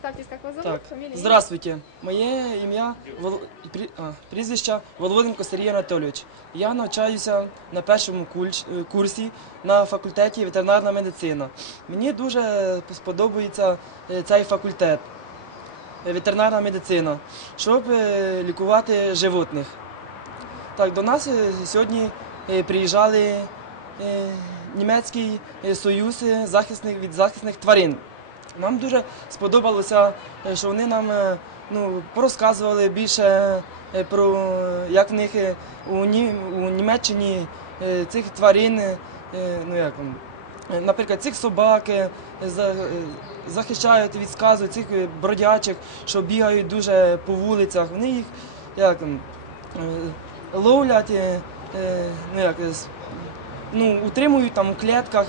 Представьтесь, как вас зовут, Так, фамилия? здравствуйте. Моє ім'я Вол... прі- а, прізвище Володенко Сергій Анатолійович. Я навчаюся на першому кульч- е, курсі на факультеті ветеринарна медицина. Мені дуже сподобається е, цей факультет е, ветеринарна медицина, щоб е, лікувати животних. Так, до нас е, сьогодні е, приїжджали е, німецький е, союз е, захисних від захисних тварин. Нам дуже сподобалося, е, що вони нам е, ну, порозказували більше е, про як в них у, Ні, у Німеччині цих тварин, ну як, наприклад, цих собак за- захищають від сказу цих бродячих, що бігають дуже по вулицях. Вони їх як, ловлять, ну, як, ну, утримують там у клітках,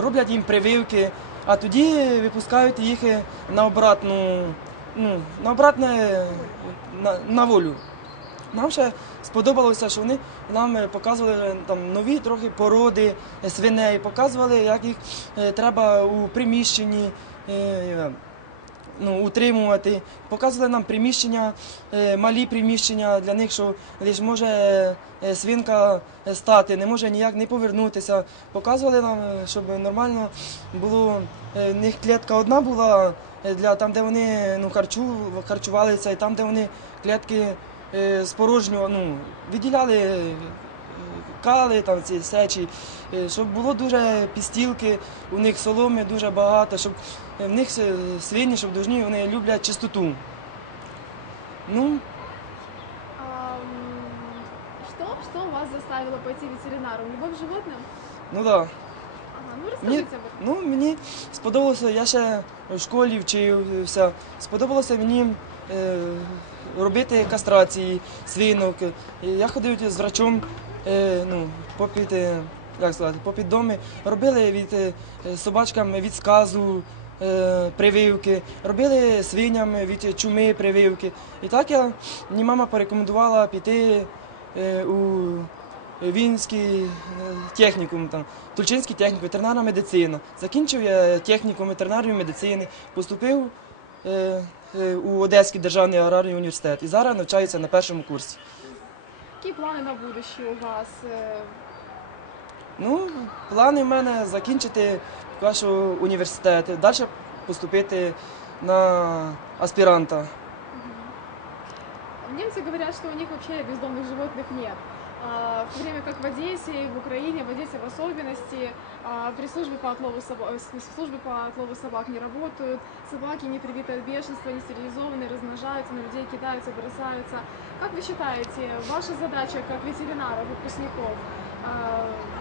роблять їм прививки, а тоді випускають їх е, на обратну, ну, на обратне на, на волю. Нам ще сподобалося, що вони нам е, показували е, там нові трохи породи е, свиней, показували, як їх е, треба у приміщенні. Ну, утримувати, показували нам приміщення, е, малі приміщення для них, що лише може е, свинка е, стати, не може ніяк не повернутися. Показували нам, щоб нормально було. В них клітка одна була для там, де вони ну, харчу, харчувалися, і там, де вони клітки спорожнювали, ну, відділяли е, кали, там ці сечі, е, щоб було дуже пістілки, у них соломи дуже багато, щоб е, в них е, свині, щоб дужні, вони люблять чистоту. Ну, что, что вас заставило пойти ветеринару? Любовь к животным? ну да. Ага, ну Мені, расскажите об этом. ну, мені сподобалося, я ще в школі вчився, сподобалося мені е, робити кастрації свинок. І я ходив з врачом е, ну, попід, е, як сказати, попід доми, робили від е, собачкам від сказу. е, Прививки, робили свиням від чуми прививки. І так я мені мама порекомендувала піти е, у Вінський е, технікум, там, Тульчинський технікум, ветеринарна медицина. Закінчив я технікум ветеринарної медицини, поступив е, е, у Одеський державний аграрний університет і зараз навчаюся на першому курсі. Какие планы на будущее у вас? Э, Ну, плани в мене закінчити поки що університет, далі поступити на аспіранта. Немцы говорят, что у них вообще бездомных животных нет. А, В то время как в Одессе и в Украине, в Одессе в особенности, а, при службе по отлову собак, службы по отлову собак не работают, собаки не привиты от бешенства, не стерилизованы, размножаются, на людей кидаются, бросаются. Как вы считаете, ваша задача как ветеринара, выпускников,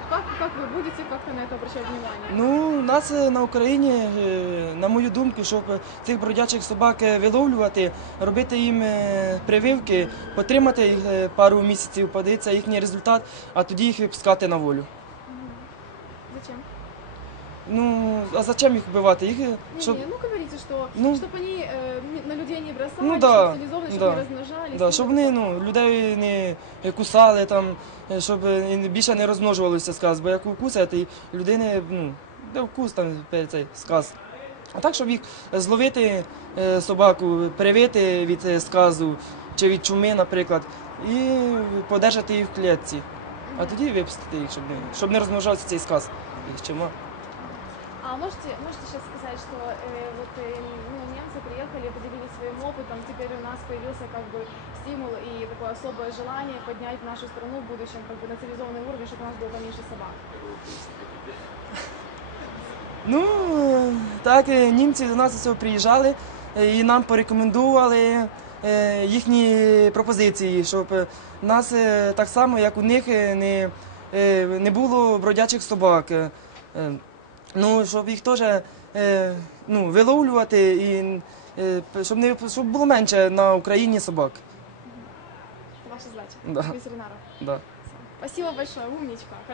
как, как вы будете как-то на это обращать внимание? Ну, у нас е, на Україні, е, на мою думку, щоб цих бродячих собак е, виловлювати, робити їм е, прививки, потримати їх е, пару місяців, подивитися їхній результат, а тоді їх випускати на волю. Зачем? Ну, а зачем їх вбивати? Їх, е, Не, щоб, не, ну говорите, что Ну. чтобы они э, не- на людей не бросались, Ну чтобы да, стерилизованные, чтобы да. не размножались. да, ну, щоб вони ну, людей не кусали, там, е, щоб е, більше не розмножувалися сказ, бо як укусять, і людини, ну, де вкус там перед цей сказ. А так, щоб їх зловити е, собаку, привити від е, сказу чи від чуми, наприклад, і подержати їх в клітці. А тоді випустити їх, щоб не, щоб не розмножався цей сказ з чума. А можете, можете сейчас сказать, что э, вот э, ну, немцы приехали, поделились своим опытом, теперь у нас появился как бы стимул и такое особое желание поднять нашу страну в будущем как бы на цивилизованный уровень, чтобы у нас было поменьше собак. Ну, е, так, е, німці до нас ось приїжджали е, і нам порекомендували е, їхні пропозиції, щоб е, нас е, так само, як у них, е, не, е, не було бродячих собак. Ну, щоб їх теж е, ну, виловлювати і е, щоб, не, щоб було менше на Україні собак. Ваша задача, Да. ветеринара. Да. Спасибо большое, умничка. Хорошо.